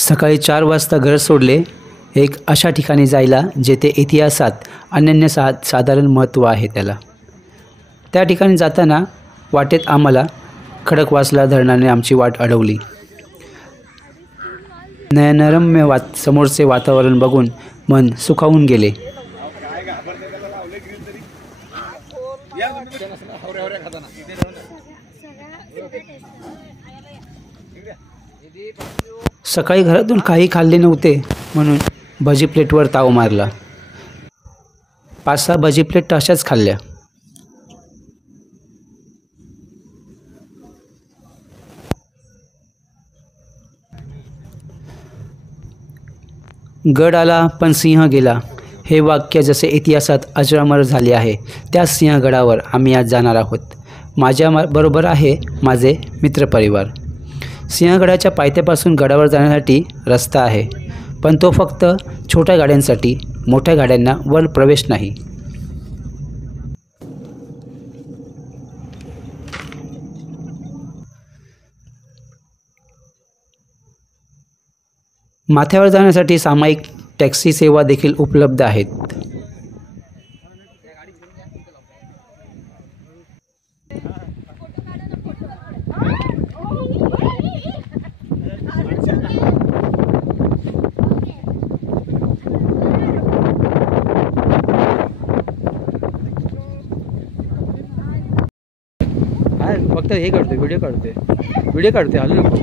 सकाळी 4 वाजता घर सोडले, एक अशा ठिकाणी जायला जेथे इतिहासात अनन्य साधारण महत्त्व आहे त्याला. त्या ठिकाणी जाताना वाटेत आम्हाला खडकवासला धरणाने आमची वाट अडवली. नयनरम्य समोरचे वातावरण बघून मन सुखावून गेले. सकाळी घरातून काही खाल्ले नव्हते म्हणून भजी प्लेटवर ताव मारला. 5-6 भजी प्लेट अशाच खाल्ल्या. गड आला पण सिंह गेला हे वाक्य जसे इतिहासात अजरामर झाले आहे, त्या सिंहगडावर आम्ही आज जाणार आहोत. माझ्या बरोबर आहे माझे मित्रपरिवार. सिंहगडाच्या पायथ्यापासून गडावर जाण्यासाठी रस्ता आहे, पण तो फक्त छोट्या गाड्यांसाठी, मोठ्या गाड्यांना वर प्रवेश नाही. माथ्यावर जाण्यासाठी सामायिक टॅक्सी सेवा देखील उपलब्ध आहेत. फक्त हे करतोय, व्हिडिओ काढतोय, हलू नको.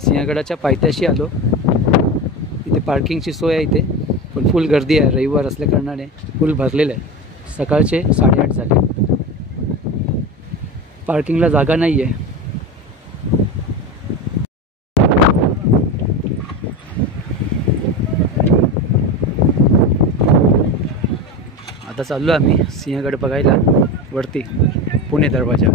सिंहगडाच्या पायथ्याशी आलो. इथे पार्किंगची सोय आहे इथे, पण फुल गर्दी आहे. रविवार असल्या कारणाने फुल भरलेलं आहे. सकाळचे 8:30 झाले. पार्किंगला जागा नाही आहे. आता चाललो आम्ही सिंहगड बघायला वरती, पुणे दरवाजा.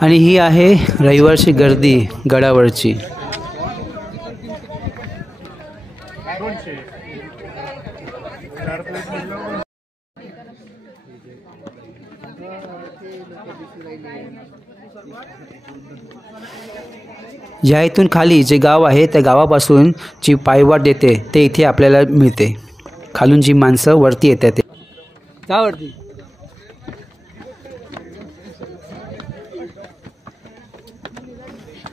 आणि ही आहे रविवारची गर्दी गडावरची. या इथून खाली जे गाव आहे त्या गावापासून जी पायवाट येते ते इथे आपल्याला मिळते. खालून जी माणसं वरती येतात ते जा वरती.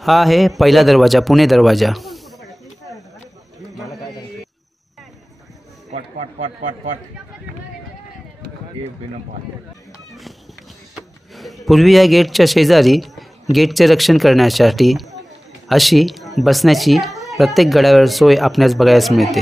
हा आहे पहिला दरवाजा, पुणे दरवाजा. पूर्वी या गेटच्या शेजारी गेटचे रक्षण करण्यासाठी अशी बसण्याची प्रत्येक गडावर सोय आपणास बघायला मिळते.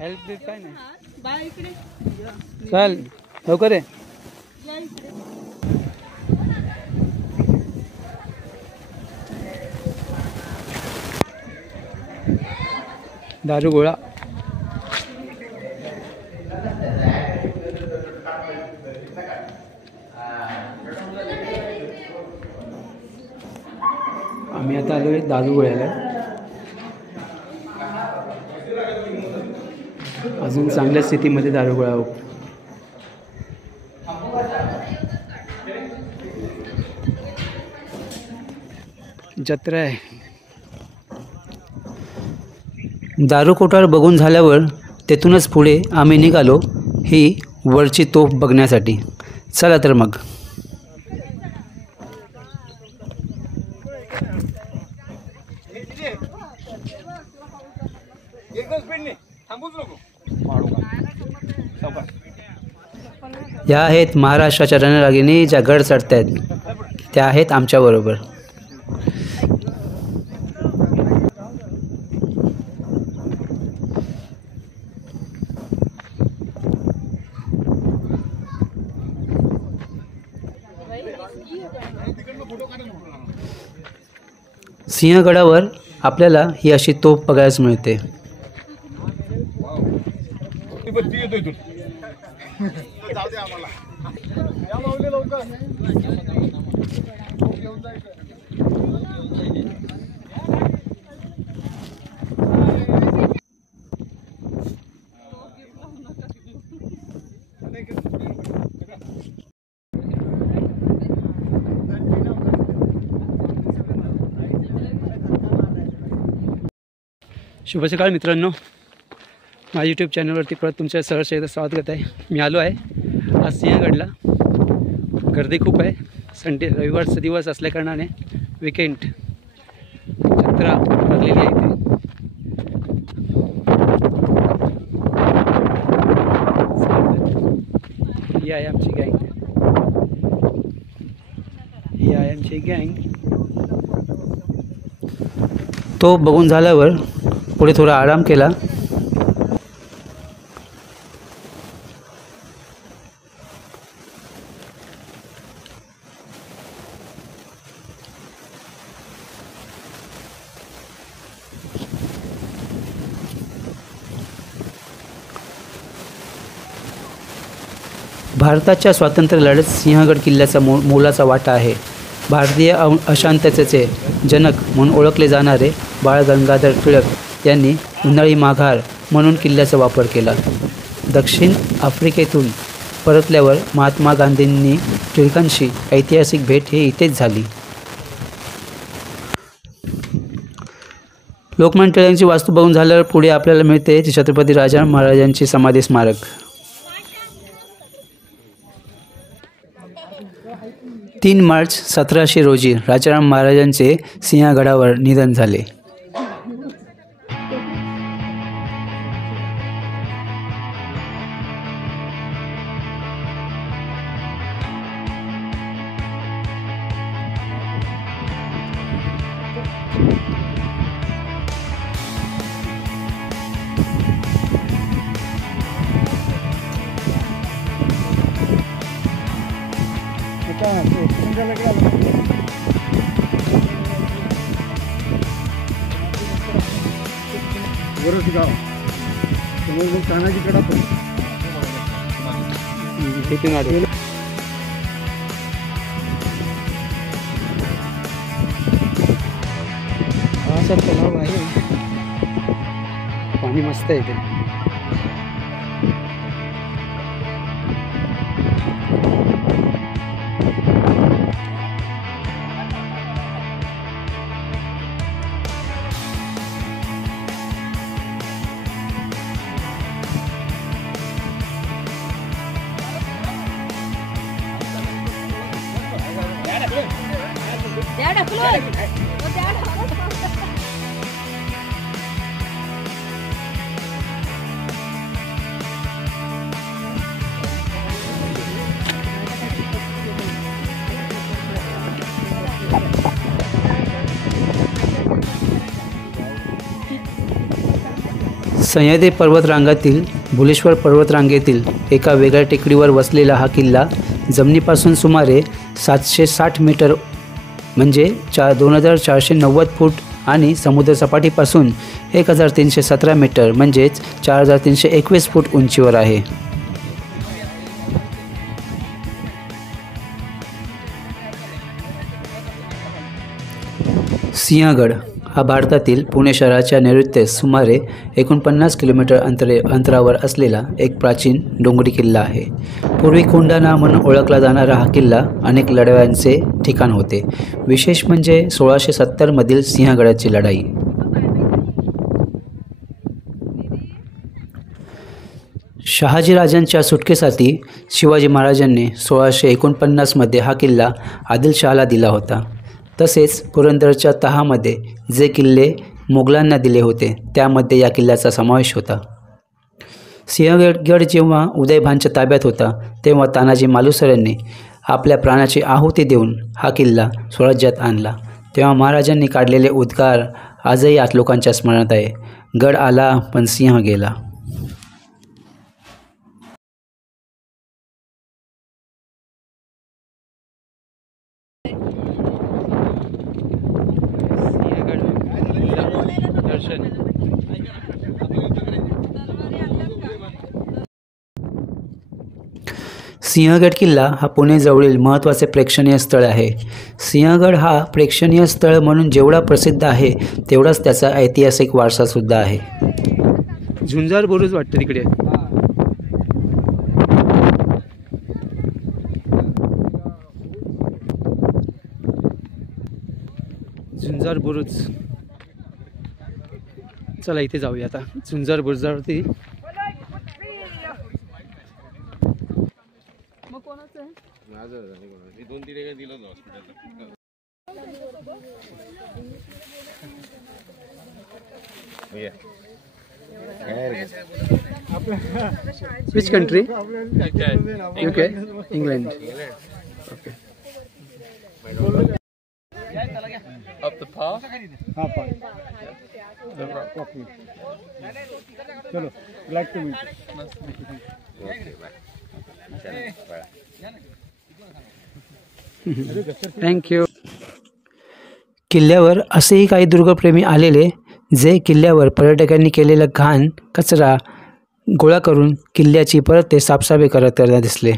हेल्प देत काय नाही. चल लवकर आहे. दारुगोळा. आम्ही आता आलो आहे दारुगोळ्याला. अजून चांगल्या स्थितीमध्ये दारुगोळा हो. जत्रा आहे. दारू कोठार बघून झाल्यावर तेथूनच पुढे आम्ही निघालो ही वरची तोफ बघण्यासाठी. चला तर मग. या आहेत महाराष्ट्राच्या रणरागिणी ज्या गड चढत आहेत, त्या आहेत आमच्याबरोबर. सिंहगडावर आपल्याला ही अशी तोफ बघायला मिळते. शुभ सकाळ मित्रांनो, माझ्या यूट्यूब चॅनलवरती परत तुमच्या सहर्ष एकदा स्वागत करत आहे. मी आलो आहे आज सिंहगडला. गर्दी खूप आहे. संडे रविवारचा दिवस असल्याकारणाने विकेंड जत्रा भरलेली आहे इथे. ही आहे आमची गँग. ही आहे आमची गँग. तो बघून झाल्यावर पुढे थोडा आराम केला. भारताच्या स्वातंत्र्य लढ्यात सिंहगड किल्ल्याचा मोलाचा वाटा आहे. भारतीय अशांततेचे जनक म्हणून ओळखले जाणारे बाळ गंगाधर टिळक यांनी उन्हाळी माघार म्हणून किल्ल्याचा वापर केला. दक्षिण आफ्रिकेतून परतल्यावर महात्मा गांधींनी टिळकांशी ऐतिहासिक भेट ही इथेच झाली. लोकमान्य टिळकांची वास्तू बघून झाल्यावर पुढे आपल्याला मिळते छत्रपती राजाराम महाराजांची समाधी स्मारक. 3 मार्च 1700 रोजी राजाराम महाराजांचे सिंहगडावर निधन झाले. असा तलाव आहे. पाणी मस्त आहे इथे. सह्याद्री पर्वतरांगातील भुलेश्वर पर्वतरांगेतील एका वेगळ्या टेकडीवर वसलेला हा किल्ला जमिनीपासून सुमारे 760 मीटर म्हणजे 2490 फूट आणि समुद्रसपाटीपासून 1317 मीटर म्हणजेच 4321 फूट उंचीवर आहे. सिंहगड हा भारतातील पुणे शहराच्या नैऋत्येस सुमारे 49 किलोमीटर अंतरावर असलेला एक प्राचीन डोंगरी किल्ला आहे. पूर्वी कोंढाणा म्हणून ओळखला जाणारा हा किल्ला अनेक लढायांचे ठिकाण होते. विशेष म्हणजे 1670 मधील सिंहगडाची लढाई. शहाजीराजांच्या सुटकेसाठी शिवाजी महाराजांनी 1649 मध्ये हा किल्ला आदिलशहाला दिला होता. तसेच पुरंदरच्या तहामध्ये जे किल्ले मोगलांना दिले होते त्यामध्ये या किल्ल्याचा समावेश होता. सिंहगड जेव्हा उदयभानच्या ताब्यात होता तेव्हा तानाजी मालुसरेंनी आपल्या प्राणाची आहुती देऊन हा किल्ला स्वराज्यात आणला. तेव्हा महाराजांनी काढलेले उद्गार आजही आज लोकांच्या स्मरणात आहे. गड आला पण सिंह गेला. सिंहगड किल्ला हा पुणेजवळील महत्त्वाचे प्रेक्षणीय स्थळ आहे. सिंहगड हा प्रेक्षणीय स्थळ म्हणून जेवढा प्रसिद्ध आहे तेवढाच त्याचा ऐतिहासिक वारसासुद्धा आहे. झुंजार बुरुज वाटतं तिकडे. झुंजार बुरुज. चला इथे जाऊया आता. झुंजार बुरुजावरती Which country? UK. England. Okay. Up the path? चलो, glad to meet you. Okay, bye. Thank you. किल्ल्यावर असेही काही दुर्गप्रेमी आलेले जे किल्ल्यावर पर्यटकांनी केलेला घाण कचरा गोळा करून किल्ल्याची परत ते साफसफाई करताना दिसले.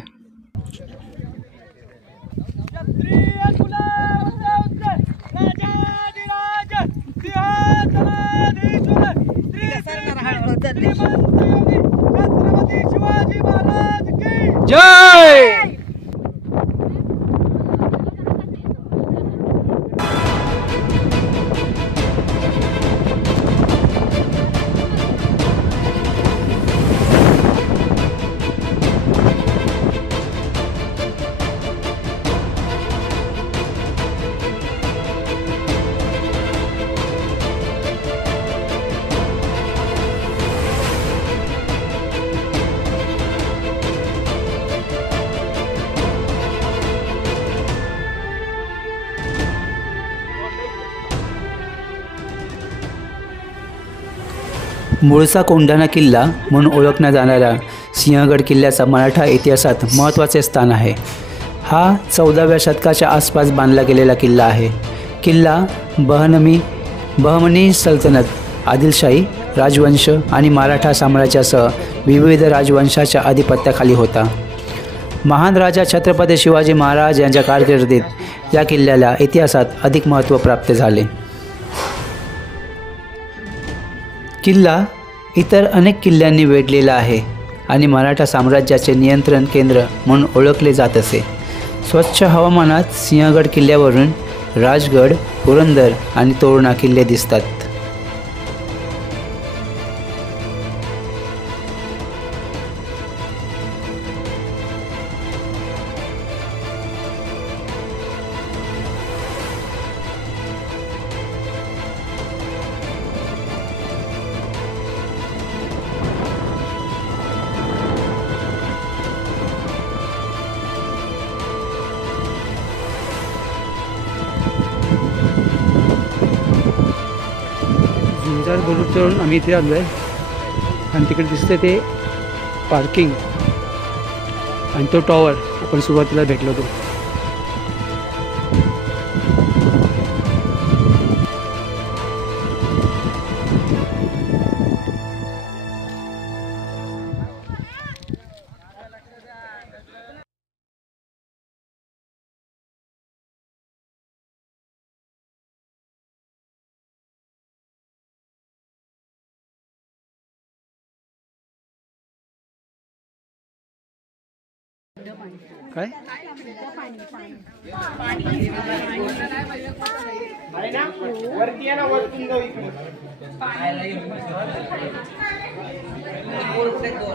जय. मूळचा कोंढाणा किल्ला म्हणून ओळखला जाणारा सिंहगड किल्ल्याचा मराठा इतिहासात महत्त्वाचे स्थान आहे. हा 14व्या शतकाच्या आसपास बांधला गेलेला किल्ला आहे. किल्ला बहमनी सल्तनत, आदिलशाही राजवंश आणि मराठा साम्राज्यासह विविध राजवंशाच्या अधिपत्याखाली होता. महान राजा छत्रपती शिवाजी महाराज यांच्या कारकिर्दीत या किल्ल्याला इतिहासात अधिक महत्त्व प्राप्त झाले. किल्ला इतर अनेक किल्ल्यांनी वेढलेला आहे आणि मराठा साम्राज्याचे नियंत्रण केंद्र म्हणून ओळखले जात असे. स्वच्छ हवामानात सिंहगड किल्ल्यावरून राजगड, पुरंदर आणि तोरणा किल्ले दिसतात. बुरुजवरून आम्ही इथे आलो आहे आणि तिकडे दिसते ते पार्किंग आणि तो टॉवर आपण सुरुवातीला भेटलो होतो. काय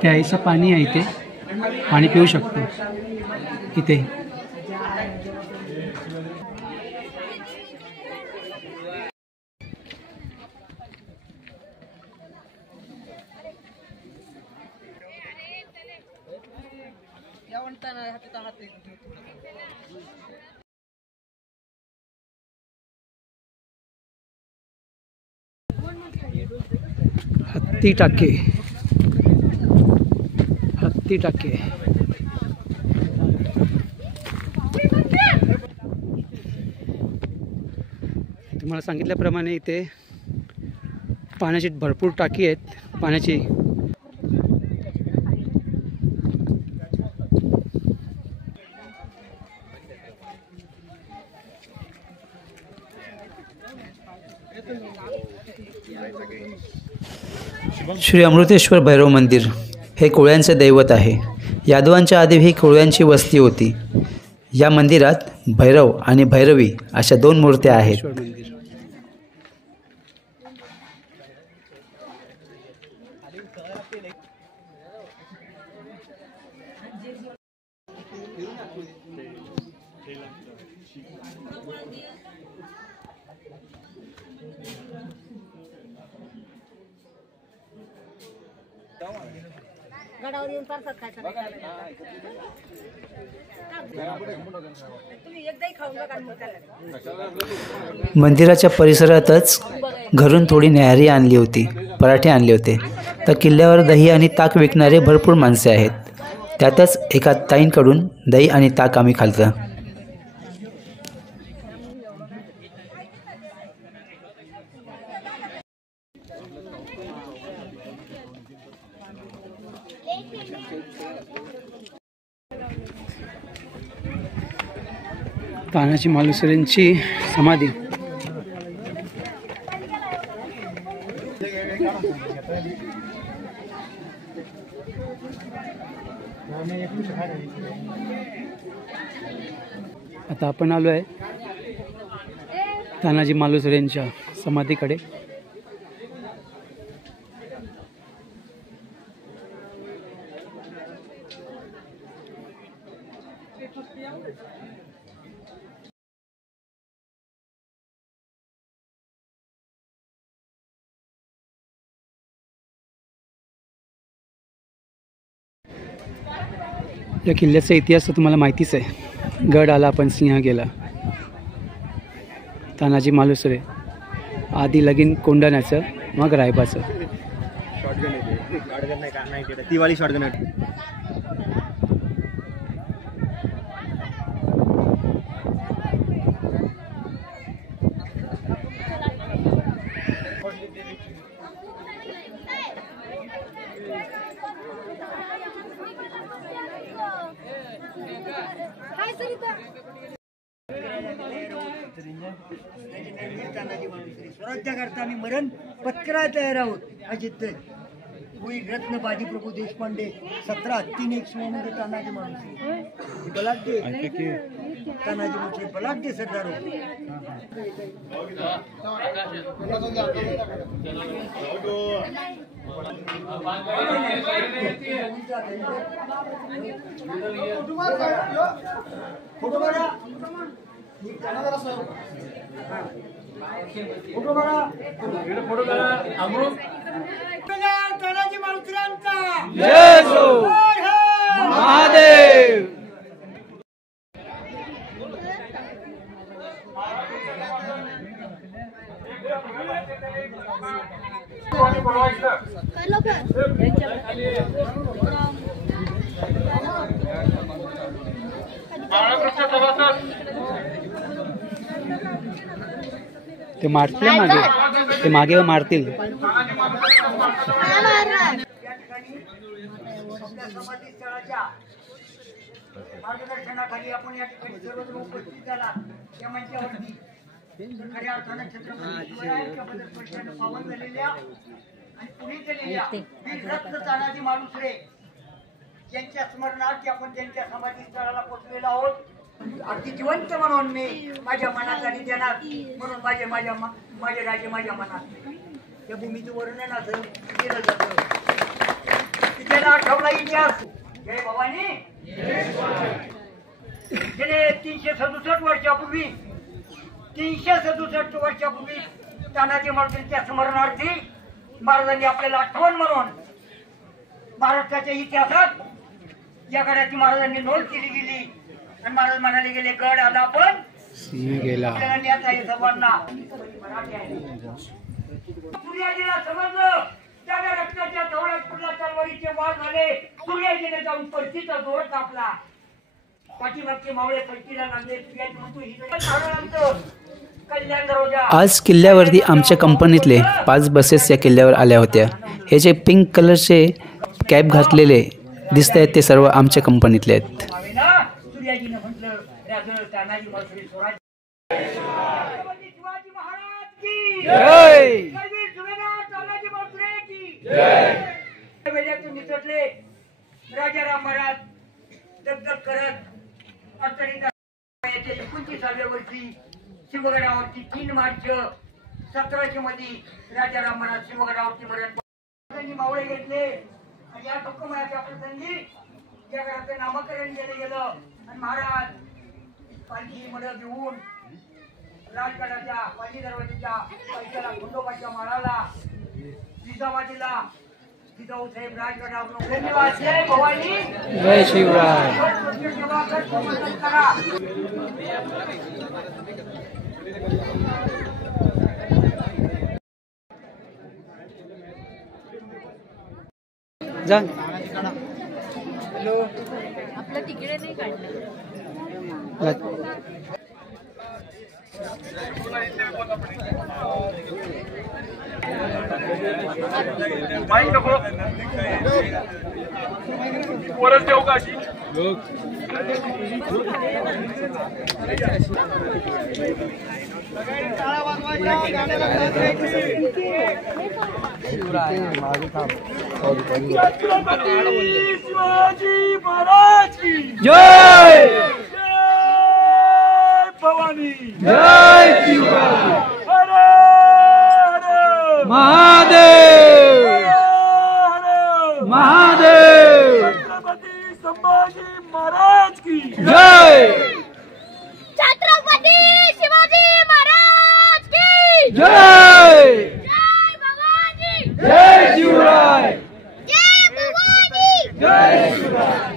प्यायचं पाणी आहे इथे, पाणी पिऊ शकतो इथे. हत्ती टाके, हत्ती टाके. तुम्हाला सांगितल्याप्रमाणे इथे पाण्याची भरपूर टाकी आहेत पाण्याची. श्री अमृतेश्वर भैरव मंदिर हे कोळ्यांचे दैवत आहे. यादवांच्या आधी ही कोळ्यांची वस्ती होती. या मंदिरात भैरव आणि भैरवी अशा 2 मूर्त्या आहेत. मंदिराच्या परिसरातच घरून थोडी न्याहारी आणली होती, पराठे आणले होते. तर किल्ल्यावर दही आणि ताक विकणारे भरपूर माणसे आहेत. त्यातच एका ताईंकडून दही आणि ताक आम्ही खाल्लं. तानाजी मालुसरेंची समाधी. आता आपण आलो आहे तानाजी मालुसरेंच्या समाधीकडे. या किल्ल्याचा इतिहास तर तुम्हाला माहितीच आहे. गड आला पण सिंह गेला. तानाजी मालुसरे आधी लगीन कोंढाण्याचं, मग रायबाचं. दिवाळी शॉटगन. स्वराज्याकरता आम्ही मरण पत्करायला तयार आहोत. अजित होई रत्न बाजी प्रभू देशपांडे 17 3 1 सोमवार तानाजी माणूस बलाढ्य तानाजी मुळे बलाढ्य सरदार तानाजी मालुसरेंचा जय हो महादेव. ते मारतील मागे, ते मागे मारतील. मार्गदर्शनाखाली आपण या ठिकाणी सर्वजण उपस्थित झाला. या मंचावरती खऱ्या अर्थानं छत्रपती शिवरायांच्या स्पर्शानं पावन झालेल्या आणि पुढे गेलेल्या वीर रत्न तानाजी मालुसरे ज्यांच्या स्मरणार्थी आपण त्यांच्या समाधी स्थळाला पोचलेलो आहोत. अगदी जिवंत म्हणून मी माझ्या मनात आणि ध्यानात म्हणून माझे राजे माझ्या मनात या भूमीचं वर्णन असं केलं जातं. त्याला आठवला इतिहास. जय भवानी. गेले 367 वर्षापूर्वी 367 वर्षापूर्वी तानाजी मालुसरेंच्या स्मरणार्थी महाराजांनी आपल्याला आठवण म्हणून महाराष्ट्राच्या इतिहासात या गडाची महाराजांनी नोंद केली गेली. आणि महाराज म्हणाले गेले गड आला पण आपल्याला न्यायचा आहे सर्वांना. सूर्याजीला समजलं त्याने रक्ताच्या थोड्या कुठल्या तलवारीचे वार झाले. सूर्याजीने जाऊन परतीचा जोर कापला. पाठीमागचे मावळे परतीला लागले. सूर्याजी म्हणतो ही कल्याण दरवाजा. आज किल्ल्यावरती आमच्या कंपनीतले 5 बसेस या किल्ल्यावर आल्या होत्या. हे जे पिंक कलरचे कॅप घातलेले दिसत आहेत ते सर्व आमच्या कंपनीतले आहेत. सूर्याजीने म्हटलं राजा तानाजी मालुसरे स्वराज. शिवाजी महाराज की जय. तानाजी मालुसरे की जय. वेळातून निसटले राजाराम महाराज दगदग करत अडचणीत. 29व्या वर्षी शिवगडावरती 3 मार्च 1700 मध्ये राजाराम महाराज शिवगडावरती मरण मावळे घेतले. आणि या हुकुमाच्या प्रसंगी या गडाचं नामकरण केलं गेलं. आणि महाराज पालखी मडं घेऊन राजगडाच्या पालखी दरवाजाच्या पैशाला खंडोबाच्या माळाला जिजाबाजीला जिजाऊ साहेब राजगडावर. धन्यवाद. जय भवानी. जय शिवराय. जा. आपलं तिकडे नाही काढलं. वरच देऊ का अशी? शिवाजी महाराज की जय. जय भवानी. जय शिवराय. हर हर महादेव. हर महादेव. छत्रपती संभाजी महाराज की जय. छत्रपती शिवाजी महाराज की जय. जय भवानी. जय शिवराय. जय भवानी. जय शिवराय.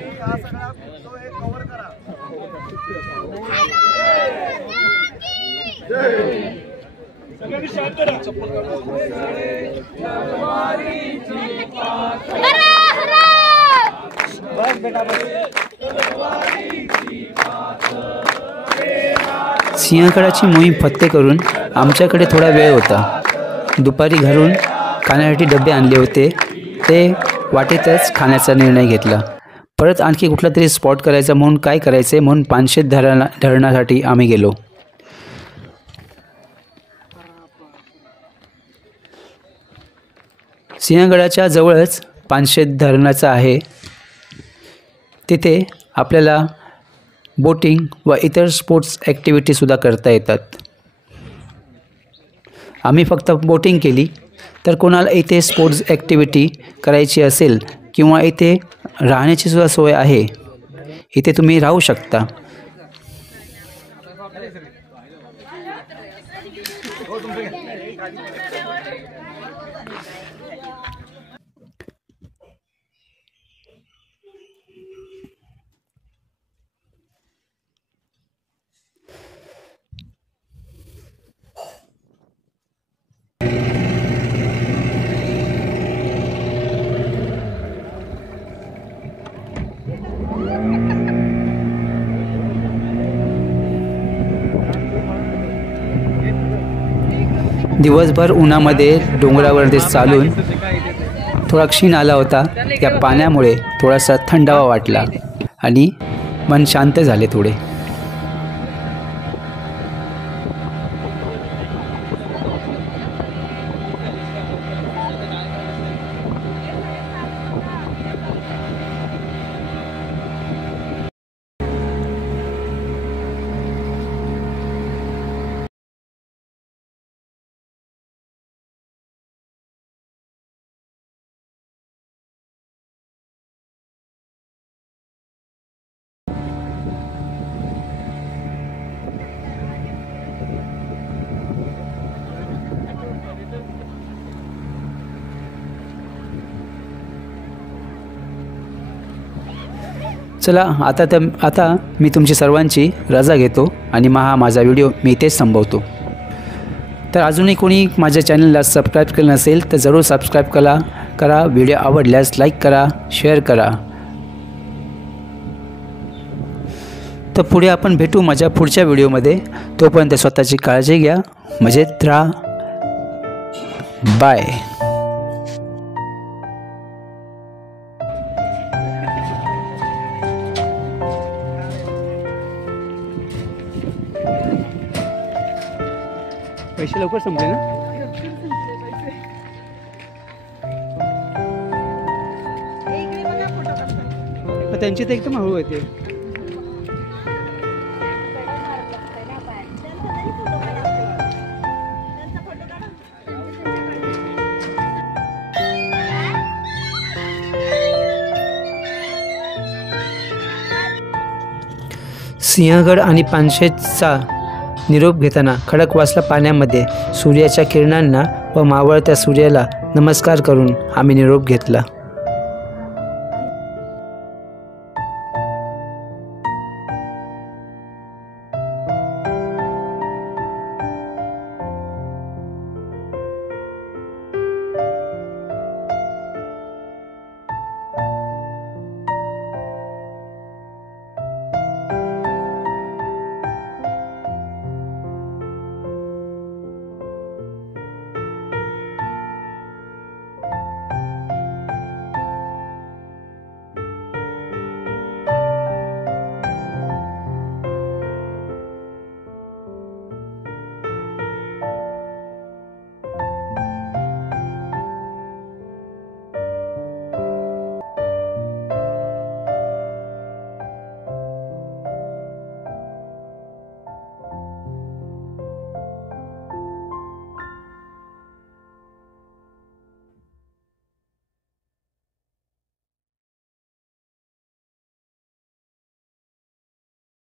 सगळ्यांनी शांत राहा. सिंहगडाची मोहीम फत्ते करून आमच्याकडे थोडा वेळ होता. दुपारी घरून खाण्यासाठी डबे आणले होते. ते वाटेतच खाण्याचा निर्णय घेतला. परत आणखी कुठला तरी स्पॉट करायचा म्हणून काय करायचे म्हणून पानशेत धरणासाठी आम्ही गेलो. सिंहगडाच्या जवळच पानशेत धरणाचं आहे. तिथे आपल्याला बोटिंग व इतर स्पोर्ट्स ॲक्टिव्हिटीसुद्धा करता येतात. आम्ही फक्त बोटिंग केली. तर कोणाला इथे स्पोर्ट्स ॲक्टिव्हिटी करायची असेल किंवा इथे राहण्याची सुद्धा सोय आहे. इथे तुम्ही राहू शकता. दिवसभर उन्हामध्ये डोंगरावरती चालून थोडा क्षीण आला होता. त्या पाण्यामुळे थोडासा थंडावा वाटला आणि मन शांत झाले थोडे. चला आता मी तुमची सर्वांची रजा घेतो आणि माझा व्हिडिओ मी इथेच थांबवतो. तर अजूनही कोणी माझ्या चॅनलला सबस्क्राईब केलं नसेल तर जरूर सबस्क्राईब करा. व्हिडिओ आवडल्यास लाईक करा, शेअर करा. तर पुढे आपण भेटू माझ्या पुढच्या व्हिडिओमध्ये. तोपर्यंत स्वतःची काळजी घ्या, मजेत राहा. बाय. पैसे लवकर संपले ना. त्यांची तर एकदम हळू येते. सिंहगड आणि पानशेतचा निरोप घेताना खडकवासला पाण्यामध्ये सूर्याच्या किरणांना व मावळत्या सूर्याला नमस्कार करून आम्ही निरोप घेतला.